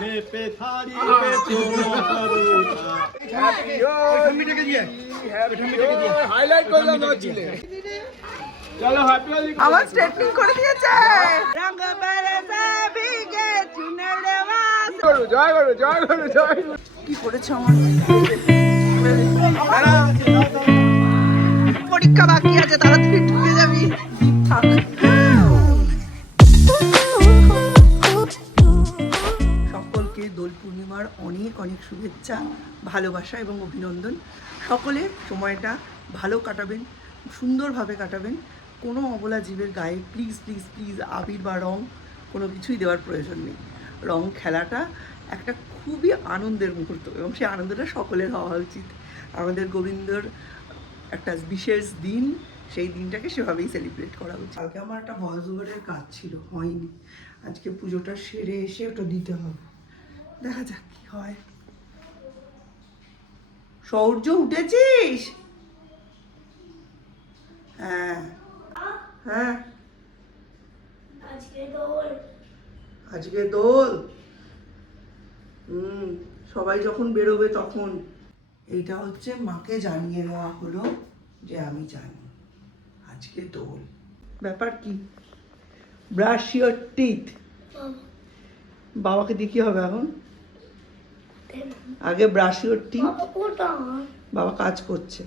पे थारी पे चूरमा परोठा হাইলাইট করলাম না ছিলে चलो हैप्पी होली আমার স্ট্রেটনিং করে দিয়েছে রঙ বরসা ভিগে চুনরে বাস জয় গুরু জয় গুরু জয় গুরু কি করেছে আমার পরীক্ষা বাকি আছে তাড়াতাড়ি ঢুকে যাবি থাক সকলকে দোল পূর্ণিমার অনেক অনেক শুভেচ্ছা ভালোবাসা এবং অভিনন্দন সকলে সময়টা ভালো কাটাবেন সুন্দরভাবে কাটাবেন কোনো অবলা জীবের গায়ে প্লিজ প্লিজ প্লিজ আবির বা রং কোনো কিছুই দেওয়ার প্রয়োজন নেই রং খেলাটা একটা খুবই আনন্দের মুহূর্ত এবং সেই আনন্দটা সকলের হওয়া উচিত আমাদের গোবিন্দর একটা বিশেষ দিন সেই দিনটাকে সেভাবেই সেলিব্রেট করা উচিত কালকে আমার একটা ভয়েস ওভারের কাজ ছিল হয়নি আজকে পুজোটা সেরে এসে ওটা দিতে হবে দেখা যাক কি হয় সৌর্য উঠেছিস হ্যাঁ হ্যাঁ আজকে দোল সবাই যখন বেরোবে তখন এইটা হচ্ছে মাকে জানিয়ে দেওয়া হলো যে আমি জানি আজকে দোল ব্যাপার কি ব্রাশ ইওর টিথ বাবাকে দিয়ে কি হবে এখন আগে ব্রাশ ইওর টিথ বাবা কাজ করছে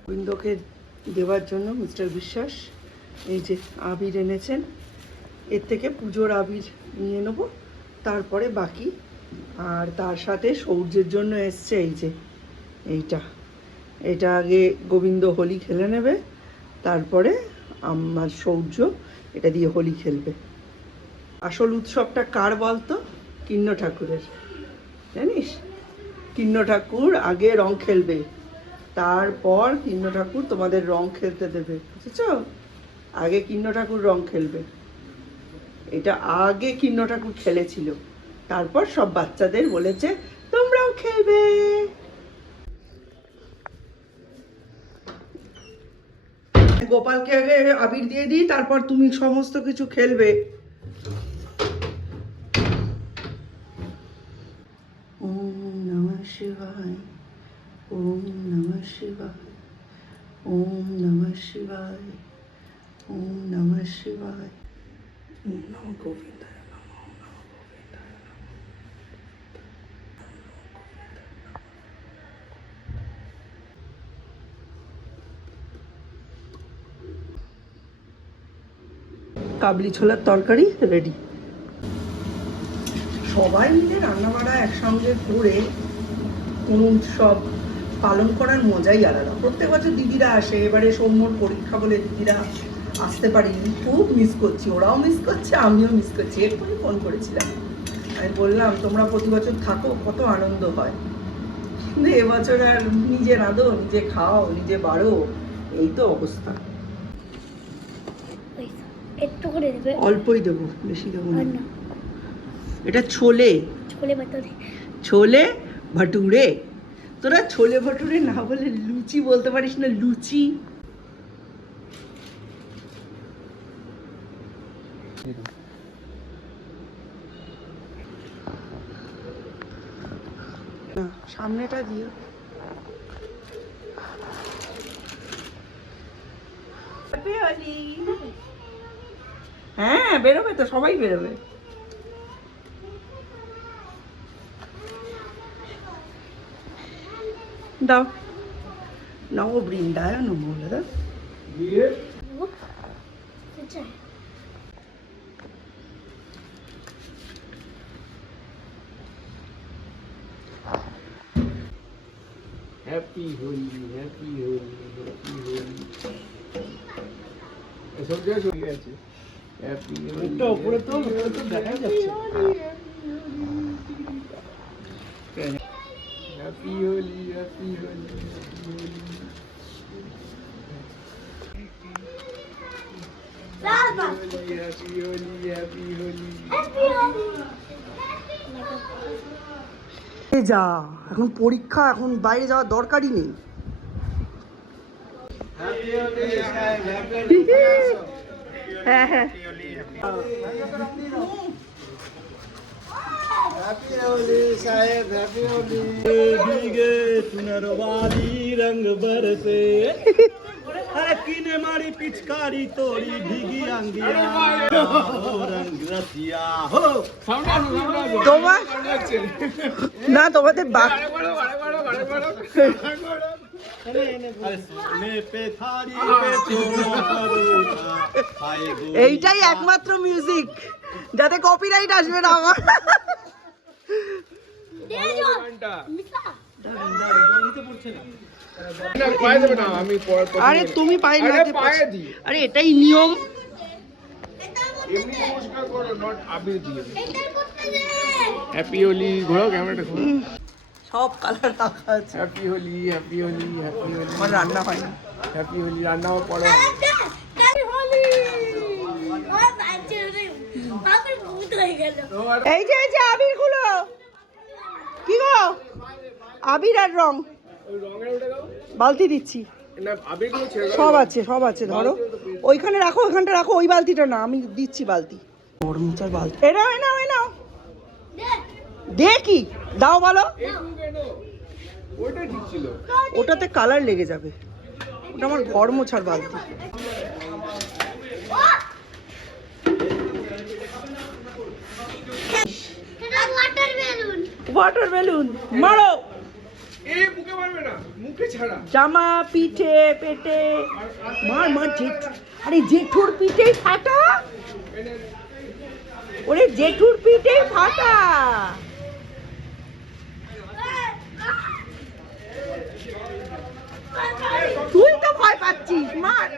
গোবিন্দকে দেওয়ার জন্য মিস্টার বিশ্বাস এই যে আবির এনেছেন এর থেকে পুজোর আবির নিয়ে নেব তারপরে বাকি আর তার সাথে সৌর্যের জন্য এসছে এই যে এটা আগে গোবিন্দ হোলি খেলে নেবে তারপরে আমার সৌর্য এটা দিয়ে হোলি খেলবে আসল উৎসবটা কার বলতো কিন্ন ঠাকুরের জানিস কিন্ন ঠাকুর আগে রং খেলবে তারপর কিন্ন ঠাকুর তোমাদের রং খেলতে দেবে বুঝেছ আগে কিন্ন ঠাকুর রং খেলবে এটা আগে কিন্ন ঠাকুর খেলেছিল তারপর সব বাচ্চাদের বলেছে তোমরাও খেলবে গোপালকে আগে আবির দিয়ে দিই তারপর তুমি সমস্ত কিছু খেলবে ওম নমঃ শিবায় ওম নমঃ শিবায় ওম নমঃ শিবায় ওম নমঃ শিবায় ওম নমঃ গোবিন্দায় নমঃ ওম নমঃ গোবিন্দায় নমঃ কাবলি ছোলার তরকারি রেডি সবাই মিলে রান্নাবাড়া একসঙ্গে করে কোনো উৎসব পালন করার মজাই আলাদা প্রত্যেক বছর দিদিরা আসে এবারে সৌম্যর পরীক্ষা বলে দিদিরা আসতে পারিনি খুব মিস করছি ওরাও মিস করছে আমিও মিস করছি এক্ষুনি ফোন করেছিলাম আমি বললাম তোমরা প্রতি বছর থাকো কত আনন্দ হয় কিন্তু এবছর আর নিজে রাঁধো নিজে খাও নিজে বাড়ো এই তো অবস্থা একটু করে দেবে অল্পই দেবো বেশি দেবো না এটা ছোলে ছোলে ভাটুরে তোরা ছোলে ভাটুরে না বলে লুচি বলতে পারিস না লুচি সামনেটা দিও হ্যাঁ বেরোবে তো সবাই বেরোবে দাও নব বৃন্দায় বলে দাও happy Holi happy Holi happy Holi এসব জায়গায় চলে গেছে হ্যাপি হোলি উপরে তো দেখা যাচ্ছে happy Holi happy Holi happy Holi happy Holi যা এখন পরীক্ষা এখন বাইরে যাওয়ার দরকারই নেই হ্যাঁ হ্যাঁ हैप्पी होली साहेब, हैप्पी होली। भीगे चुनर वाली रंग बरसे अरे किने मारी पिचकारी तोड़ी भीगी अंगिया हो रंग रसिया हो তোমার না তোমাদের अरे सोने पे थारी पे चूना परोठा खाए गोरी এইটাই একমাত্র মিউজিক যাতে কপিরাইট আসবে না আমার। আরে তুমি পায়ে নাতে আরে এটাই নিয়ম। হ্যাপি হোলি, ঘোরাও ক্যামেরাটা ঘোরাও। সব কালার রাখা আছে। Happy Holi, happy Holi, happy Holi. আমার রান্না হয় না। হ্যাপি হোলি রান্না আমার পরে হবে। এই যে আবির গুলো কি গো, আবির আর রং বালতি দিচ্ছি, সব আছে ধরো ওইখানে রাখো, ওইখানটা রাখো, ওই বালতিটা না, আমি দিচ্ছি বালতি, বড় মোচার বালতি। এনাও দেখি দাও বলো, ওটাতে কালার লেগে যাবে, ওটা আমার ঘর মোছার বালতি। ওয়াটার বেলুন মারো, জামা পিঠে পেটে মার আরে জেঠুর পিঠেই ফাটা, ওরে জেঠুর পিঠেই ফাটা। তুই তো ভয় পাচ্ছিস, মার।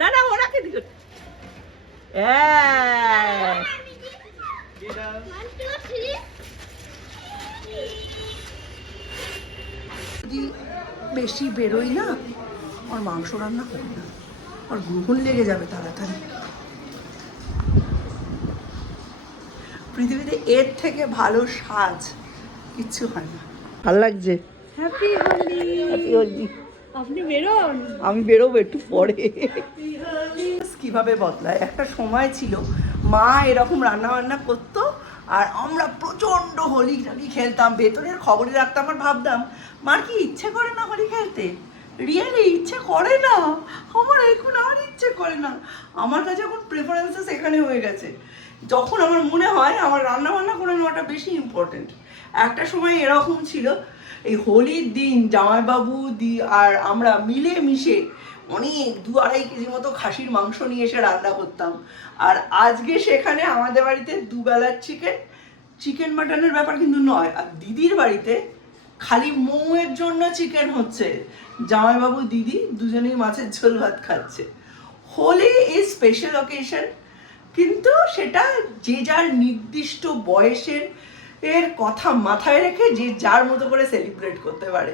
না ওনাকে দিল। যদি বেশি বেরোই না, আর মাংস রান্না করি না, আর গ্রহণ লেগে যাবে তাড়াতাড়ি। পৃথিবীতে এর থেকে ভালো সাজ কিচ্ছু হয় না। ভালো লাগছে। হ্যাপি হোলি। হ্যাপি হোলি। আপনি বেরোন? আমি বেরোবো একটু পরে। কিভাবে বদলায়, একটা সময় ছিল মা এরকম রান্না বান্না করতো আর আমরা প্রচণ্ড হোলি খেলতাম, ভেতরের খবরে রাখতাম আর ভাবতাম মার কি ইচ্ছে করে না হোলি খেলতে, রিয়েলি ইচ্ছে করে না আমার, এখন আর ইচ্ছে করে না। আমার কাছে এখন প্রেফারেন্সেস এখানে হয়ে গেছে, যখন আমার মনে হয় আমার রান্না বান্না করে নেওয়াটা বেশি ইম্পর্টেন্ট। একটা সময় এরকম ছিল, এই হোলির দিন জামাইবাবু আর আমরা মিলে মিশে অনেক 2-2.5 কেজি মতো খাসির মাংস নিয়ে এসে রান্না করতাম। আর আজকে সেখানে আমাদের বাড়িতে দুবেলার চিকেন মাটনের ব্যাপার কিন্তু নয়, আর দিদির বাড়িতে খালি মৌয়ের জন্য চিকেন হচ্ছে, জামাইবাবু দিদি দুজনেই মাছের ঝোল ভাত খাচ্ছে। হোলি ইজ স্পেশাল অকেশন, কিন্তু সেটা যে যার নির্দিষ্ট বয়সের কথা মাথায় রেখে যে যার মতো করে সেলিব্রেট করতে পারে।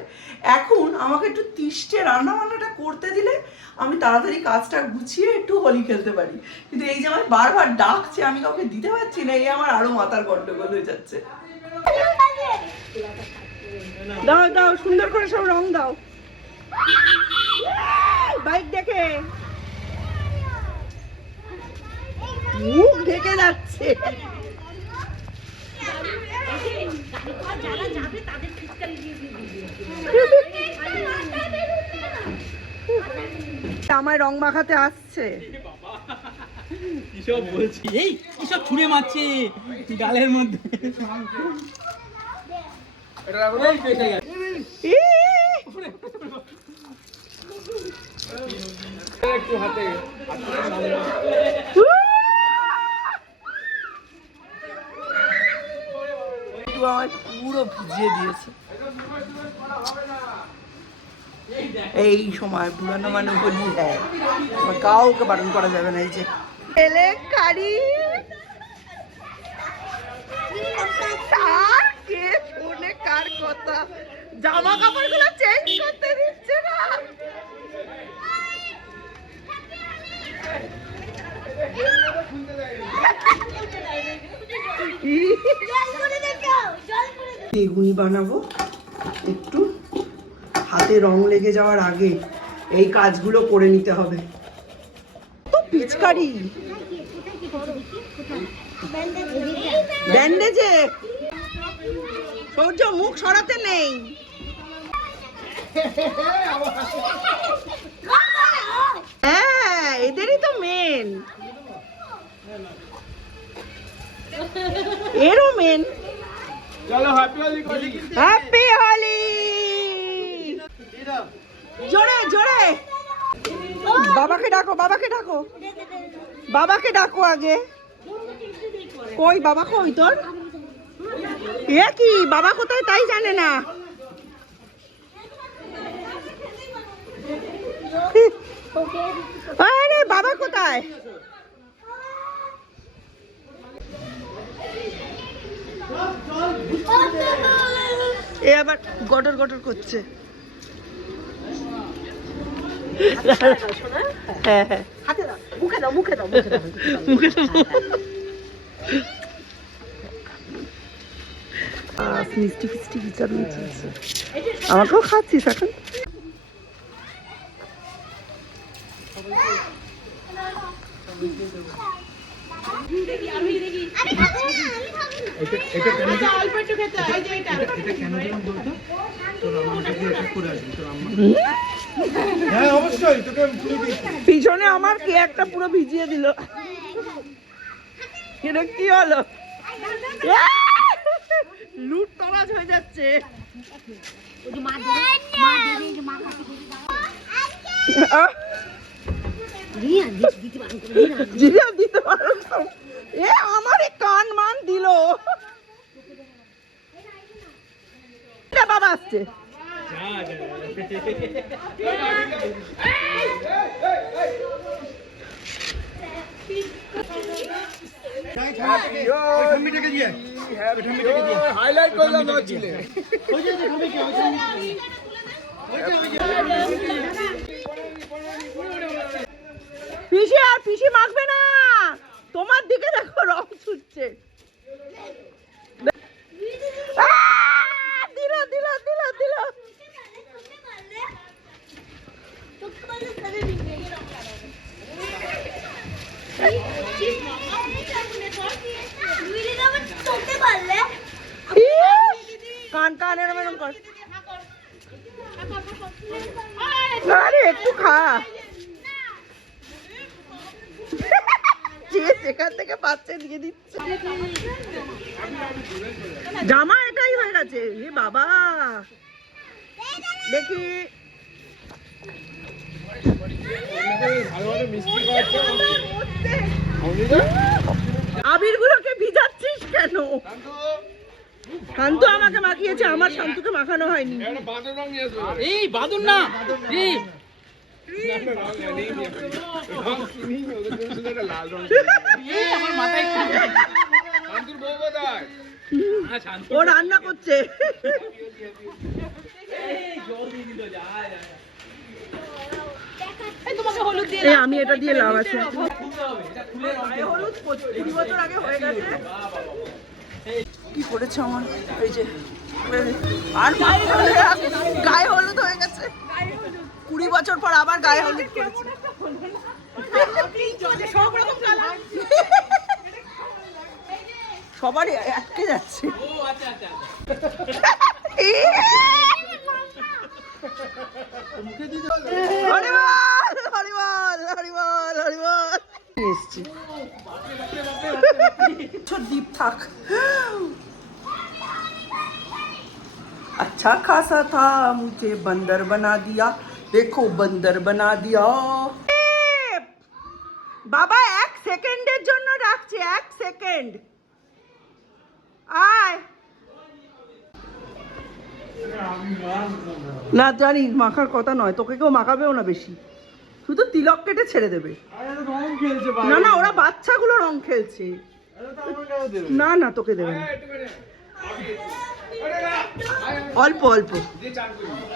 এখন আমাকে একটু তিষ্টে রান্না বান্নাটা করতে দিলে আমি তাড়াতাড়ি কাজটা গুছিয়ে একটু হোলি খেলতে পারি, কিন্তু এই যে আমার বারবার ডাকছে আমি কাউকে দিতে পারছি না, এই আমার আরো মাথার গন্ডগোল হয়ে যাচ্ছে। দাও সুন্দর করে সব রং দাও, বাইক দেখে মুখ ঢেকে যাচ্ছে। আমায় রং মাখাতে আসছে, কিসব বলছি, এই কিসব ছুঁড়ে মারছে গালের মধ্যে। একটু হাতে আমায় পুরো ভিজিয়ে দিয়েছে। এই সময় পুরানো মানে হোলি, হ্যাঁ কাউকে বারণ করা যাবে না। এই যে এলে কারি কে শোনে কার কথা, জামা কাপড় গুলো চেঞ্জ করতে দিচ্ছে না। বেগুনি বানাবো, একটু হাতে রং লেগে যাওয়ার আগে এই কাজগুলো করে নিতে হবে। তো পিচকারি ব্যান্ডেজে সূর্য মুখ সরাতে নেই। হ্যাঁ, এদেরই তো মেন, এরও মেন। চলো হ্যাপি হোলি করি। হ্যাপি হোলি, জোরে জোরে। বাবাকে ডাকো, বাবাকে ডাকো, বাবাকে ডাকো আগে। কই বাবা, কই তোর? এ কি বাবা কোথায় তাই জানে না। আরে বাবা কোথায়? এ আবার গটর গটর করছে। হ্যাঁ হ্যাঁ, মুখে দাও, মুখে দাও, মুখে দাও, মুখে দাও। মিষ্টি ফিষ্টি বিচার চলছে, আমাকেও খাচ্ছিস এখন? হ্যাঁ অবশ্যই, তোকে পিছনে আমার কে একটা পুরো ভিজিয়ে দিল। এটা কি হলো? লুট তরাজ হয়ে যাচ্ছে। দিতে পারো এ আমার কান মান দিল। বাবা আসছে। হাইলাইট করলাম না ছিলে। পিসি আর পিসি মাখবে না, তোমার দিকে দেখো রং ছুটছে। দিল দিল দিল দিল। কান কান এরম এরম কর। আরে একটু খা, সেখান থেকে বাচ্চা দিয়ে দিচ্ছে। জামা এটাই হয়ে গেছে। এ বাবা, দেখি আবির গুলোকে ভিজাচ্ছিস কেন? শান্তু আমাকে মাখিয়েছে, আমার শান্তুকে মাখানো হয়নি। এই বাদুর না, এই আমার মাথায় ও রান্না করছে। আমি এটা দিয়ে লাভ আছে। হলুদ 20 বছর আগে হয়ে গেছে। কি করেছে আমার এই যে, আর গায়ে হলুদ হয়ে গেছে। 20 বছর পর আবার গায়ে হলুদ করেছে। সবারই আটকে যাচ্ছে। दीप थाक अच्छा खासा था, मुझे बंदर बना दिया, देखो बंदर बना दिया। बाबा एक सेकेंडेर জন্য রাখছে, এক সেকেন্ড। আয় না, জানি মাখার কথা নয়, তোকে কেউ মাখাবেও না বেশি, শুধু তিলক কেটে ছেড়ে দেবে। না না, ওরা বাচ্চাগুলো রং খেলছে। না না, তোকে দেবে না, অল্প অল্প।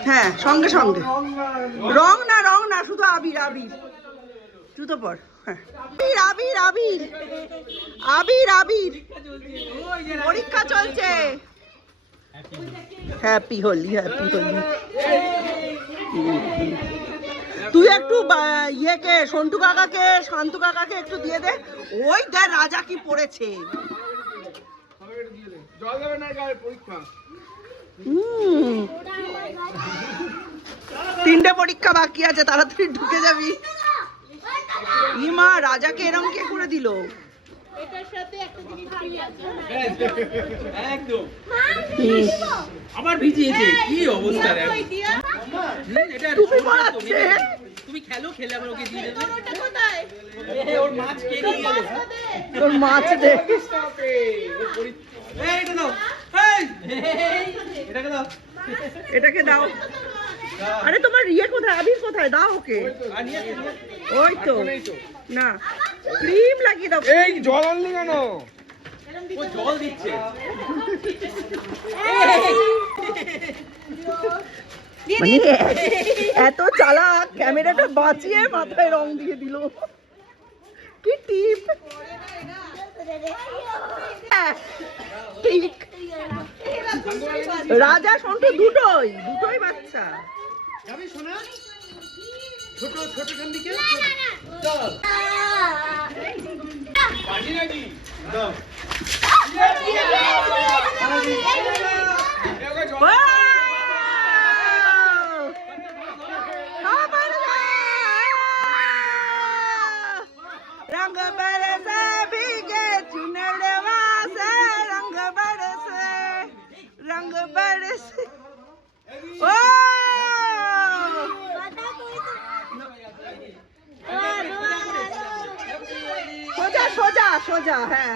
হ্যাঁ, সঙ্গে সঙ্গে। রং না, রং না, শুধু আবির আবির। জুতো পর। হ্যাঁ, আবির আবির আবির আবির। পরীক্ষা চলছে। Happy Holi, happy Holi. তুই একটু ইয়েকে সন্টু কাকাকে শান্তু কাকাকে একটু দিয়ে দে। ওই দেখ রাজা কি পড়েছে। জল দেবে না গায়ে পরীক্ষা। 3টে পরীক্ষা বাকি আছে, তাড়াতাড়ি ঢুকে যাবি। ইমা রাজাকে এরম কে করে দিল? একদম আবার ভিজিয়েছে, কি অবস্থা রে। তুমি পড়াচ্ছে। তুমি খেলো, খেলে আবার ওকে দিয়ে দেবে। ওর মাছ কে নিয়ে গেল? তোর মাছ দে। এটা দাও, এটাকে দাও, এটাকে দাও। আরে তোমার ইয়ে কোথায়, আবির কোথায়? দাও ওকে। ওই তো না, ক্রিম লাগিয়ে দাও। এই জল আনলি কেন? ও জল দিচ্ছে। মানে এত চালাক, ক্যামেরাটা বাঁচিয়ে মাথায় রং দিয়ে দিল। কি টিপ। ঠিক। রাজা সন্টু দুটোই বাচ্চা। যাবি শোনা? ছোট ছোট খান্ডিকে বাজি নাকি? দাও। रंग बरसे भीगे चुनरवा से, रंग बरसे ओ সোজা সোজা সোজা। হ্যাঁ,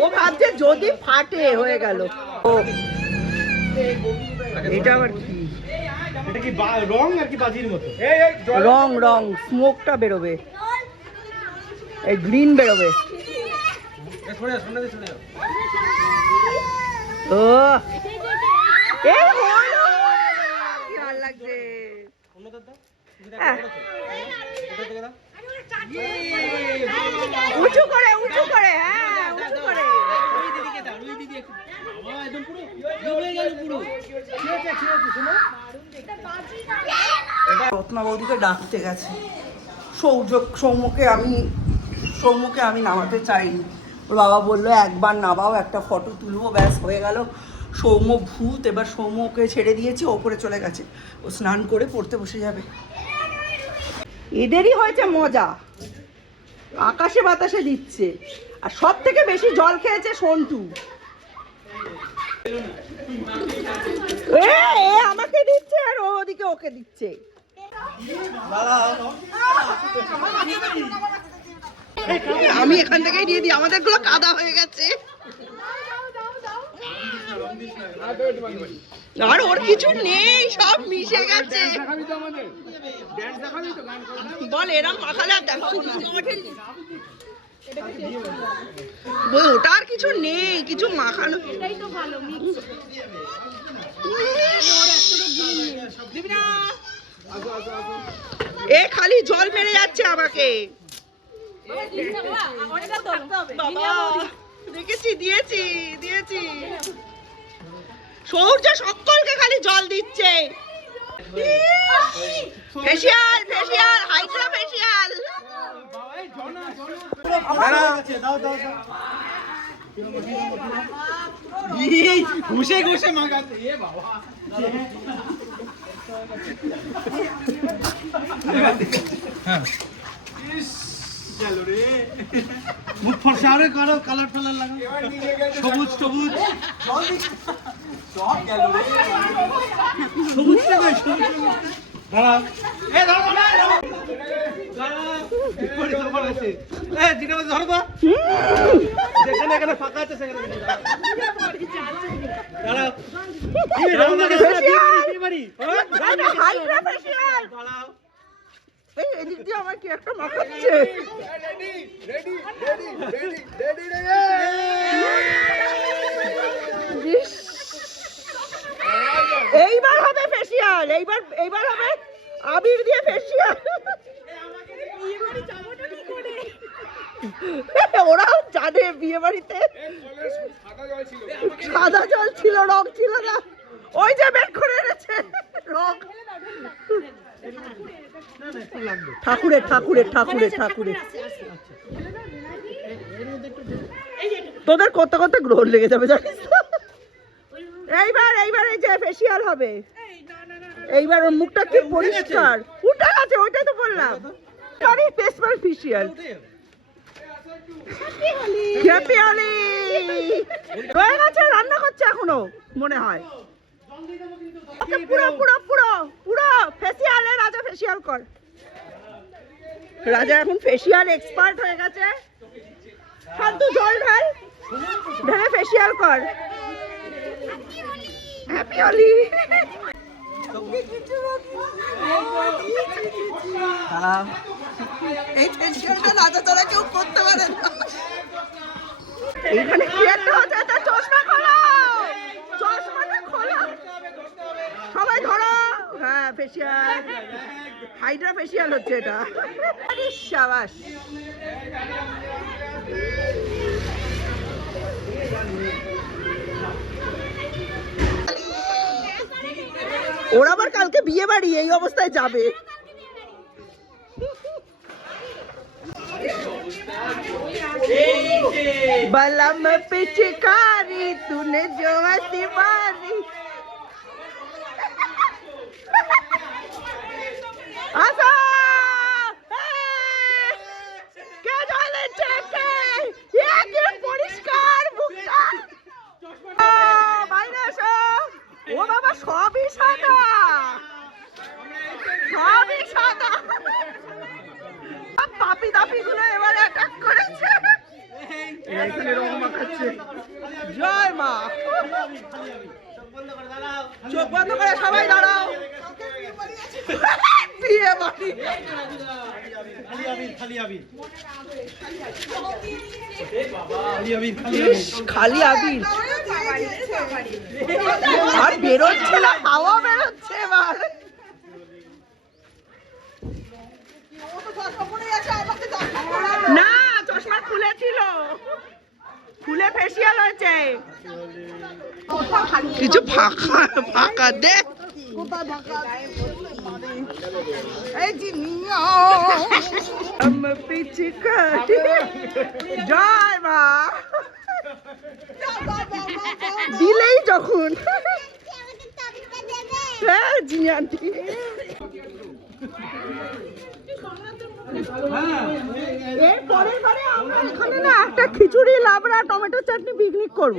ও ভাবছে যদি ফাটে হয়ে গেল। ও এটা আবার কি? এটা কি রং আর কি বাজির মতো? রং রং স্মোকটা বেরোবে, এই গ্রিন বেরোবে। ও এই হলো, কি ভালো লাগছে। উঁচু করে উঁচু করে, হ্যাঁ উঁচু করে। রত্না বৌদিকে ডাকতে গেছে। সৌম্যকে আমি নামাতে চাইনি। ওর বাবা বললো একবার নামাও, একটা ফটো তুলবো, ব্যাস হয়ে গেল। সৌম্য ভূত, এবার সৌম্যকে ছেড়ে দিয়েছি, ওপরে চলে গেছে। ও স্নান করে পড়তে বসে যাবে। এদেরই হয়েছে মজা, আকাশে বাতাসে দিচ্ছে। আর সব থেকে বেশি জল খেয়েছে সন্টু। এ আমাকে দিচ্ছে আর ও ওদিকে ওকে দিচ্ছে। আমি এখান থেকেই দিয়ে দিই, আমাদের গুলো কাদা হয়ে গেছে। আর ওর কিছু নেই, সব মিশে গেছে। বল এরম মাখালে আর দেখাবো না। ওটা আর কিছু নেই, কিছু মাখানো। এ খালি জল মেরে যাচ্ছে আমাকে। দেখেছি, দিয়েছি দিয়েছি। সৌর্য সকলকে খালি জল দিচ্ছে। Facial facial hydra facial. ঘুষে ঘুষে মাগাতে বাবা। মুখ ফর্সা আরে করো, কালার ফালার লাগা, সবুজ সবুজ সব গেল রে। সবুজটা কই? সবুজ দাঁড়া, এ দাঁড়া দাঁড়া কোড়ি তো পড়েছে। এ জিটা ধরো তো, যেখানে এখানে ফাঁকা আছে সেখানে দাঁড়া। এই রাউন্ড দিয়ে বাড়ি হাইড্রা ফেসিয়াল। দাঁড়াও, এই এদিক দিয়ে আমার কি একটা মাখাচ্ছে। এইবার হবে ফেসিয়াল, এইবার হবে আবির দিয়ে ফেসিয়াল। ওরাও জানে বিয়ে বাড়িতে সাদা জল ছিল, রং ছিল না। ওই যে বের করে এনেছে রং। ঠাকুরের ঠাকুরের ঠাকুরের ঠাকুরের তোদের করতে করতে গ্রহণ লেগে যাবে জানিস তো। এইবার এই যে ফেসিয়াল হবে, এইবার ওর মুখটা কি পরিষ্কার উঠে গেছে, ওইটাই তো বললাম। ফেসিয়াল ফেসিয়াল হ্যাপি হোলি হয়ে গেছে, রান্না করছে এখনো মনে হয়। পুরো পুরো পুরো পুরো ফেসিয়ালে রাজা ফেসিয়াল কর। রাজা এখন ফেসিয়াল এক্সপার্ট হয়ে গেছে। ফালতু জল ঢাল, ঢেলে ফেসিয়াল কর। হ্যাপি হোলি। এই ফেসিয়ালটা রাজা ছাড়া কেউ করতে পারে না। এইখানে কি একটা হচ্ছে, একটা চশমা খোলো, চশমাটা খোলো সবাই ধরো। হ্যাঁ ফেসিয়াল, হাইড্রা ফেসিয়াল হচ্ছে এটা। শাবাশ। ওরা আবার কালকে বিয়ে বাড়ি, এই অবস্থায় যাবে। बलम पिचकारी तूने जो हंसी मारी। आसा কে জলে চেকে এ কি পরিষ্কার মুখটা। বাইরে এসো। ও বাবা সবই সাদা, সবই সাদা। পাপি দাপি গুলো এবার অ্যাটাক করেছে। জয় মা। চোখ বন্ধ করে সবাই দাঁড়াও। বিয়ে বাড়ি খালি আবির আর বেরোচ্ছে না, হাওয়া বেরোচ্ছে এবার। না চশমা খুলেছিল, খুলে ফেসিয়াল হয়েছে। কিছু ফাঁকা ফাঁকা দে। জয় মা। দিলেই যখন হ্যাঁ জি আন্টি। এর পরের বারে আমরা এখানে না একটা খিচুড়ি লাবড়া টমেটো চাটনি পিকনিক করব।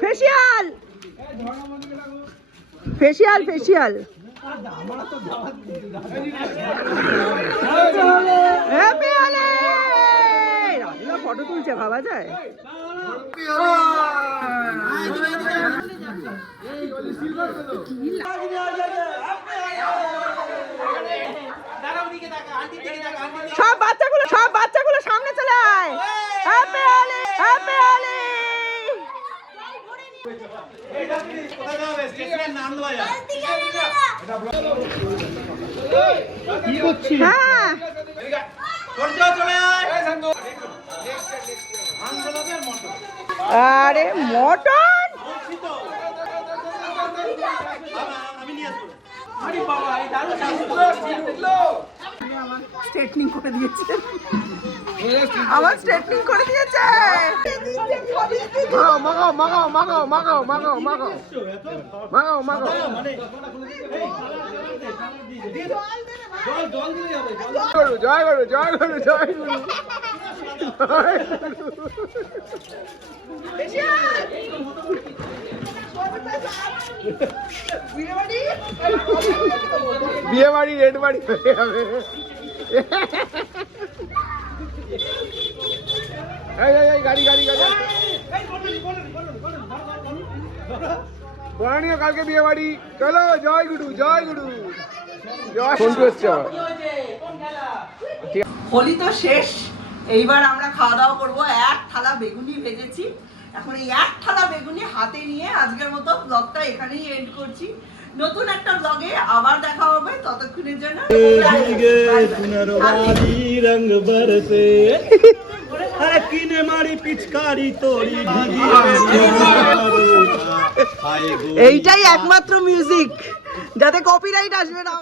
Facial facial facial happy Holi. রাজুদা ফটো তুলছে, ভাবা যায়। সব বাচ্চাগুলো সামনে চলে আয়। Happy Holi happy Holi. কি করছিস? হ্যাঁ আরে মটন স্ট্রেটনিং করে দিয়েছে, আমার স্ট্রেটনিং করে দিয়েছে। মাগাও মাগাও মাগাও মাগাও মাগাও মাগাও মাগাও মাগাও। জয় গুরু জয় গুরু জয় গুরু। বিয়ে বাড়ি রেড বাড়ি হয়ে যাবে। গাড়ি গাড়ি গাড়ি বরানিও কালকে বিয়ে বাড়ি। চলো জয় গুরু জয় গুরু জয়। ফোন করছে হোলি তো শেষ, এইবার আমরা খাওয়া দাওয়া করবো। এক থালা বেগুনি ভেজেছি, এখন এই এক থালা বেগুনি হাতে নিয়ে আজকের মতো ব্লগটা এখানেই এন্ড করছি। নতুন একটা ব্লগে আবার দেখা হবে, ততক্ষণের জন্য रंग बरसे अरे किने मारी पिचकारी तोरी এইটাই একমাত্র মিউজিক যাতে কপিরাইট আসবে না।